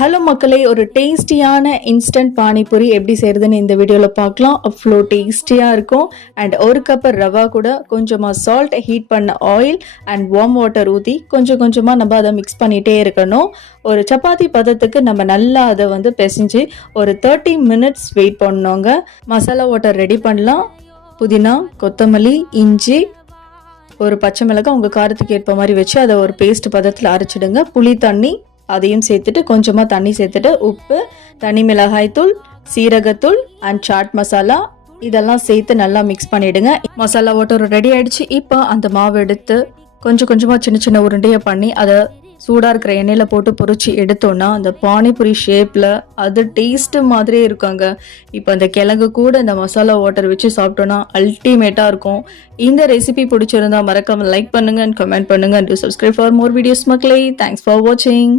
Hello மக்களே, ஒரு டேஸ்டியான இன்ஸ்டன்ட் பானிபூரி எப்படி செய்கிறதுன்னு இந்த வீடியோவில் பார்க்கலாம். அவ்வளோ டேஸ்டியாக இருக்கும். அண்ட் ஒரு கப் ரவா கூட கொஞ்சமாக சால்ட், ஹீட் பண்ண ஆயில் அண்ட் வார்ம் வாட்டர் ஊற்றி கொஞ்சமாக நம்ம அதை மிக்ஸ் பண்ணிகிட்டே இருக்கணும். ஒரு சப்பாத்தி பதத்துக்கு நம்ம நல்லா அதை பிசைஞ்சு ஒரு 30 minutes வெயிட் பண்ணோங்க. மசாலா வாட்டர் ரெடி பண்ணலாம். புதினா, கொத்தமல்லி, இஞ்சி, ஒரு பச்சை மிளகாய் உங்கள் காரத்துக்கு ஏற்ப மாதிரி வச்சு அதை ஒரு பேஸ்ட் பதத்தில் அரைச்சிடுங்க. புளி தண்ணி அதையும் சேர்த்துட்டு கொஞ்சமாக தண்ணி சேர்த்துட்டு உப்பு, தனி மிளகாய் தூள், சீரகத்தூள் அண்ட் சாட் மசாலா இதெல்லாம் சேர்த்து நல்லா மிக்ஸ் பண்ணிவிடுங்க. மசாலா வாட்டர் ரெடி ஆகிடுச்சு. இப்போ அந்த மாவு எடுத்து கொஞ்சமாக சின்ன உருண்டையாக பண்ணி அதை சூடாக இருக்கிற எண்ணெயில் போட்டு பொரிச்சு எடுத்தோன்னா அந்த பானிபூரி ஷேப்பில் அது டேஸ்ட்டு மாதிரியே இருக்காங்க. இப்போ அந்த கிழங்கு கூட இந்த மசாலா வாட்டர் வச்சு சாப்பிட்டோன்னா அல்டிமேட்டாக இருக்கும். இந்த ரெசிபி பிடிச்சிருந்தா மறக்காமல் லைக் பண்ணுங்கள் அண்ட் கமெண்ட் பண்ணுங்கள் and subscribe for more videos மக்களே. தேங்க்ஸ் ஃபார் வாட்சிங்.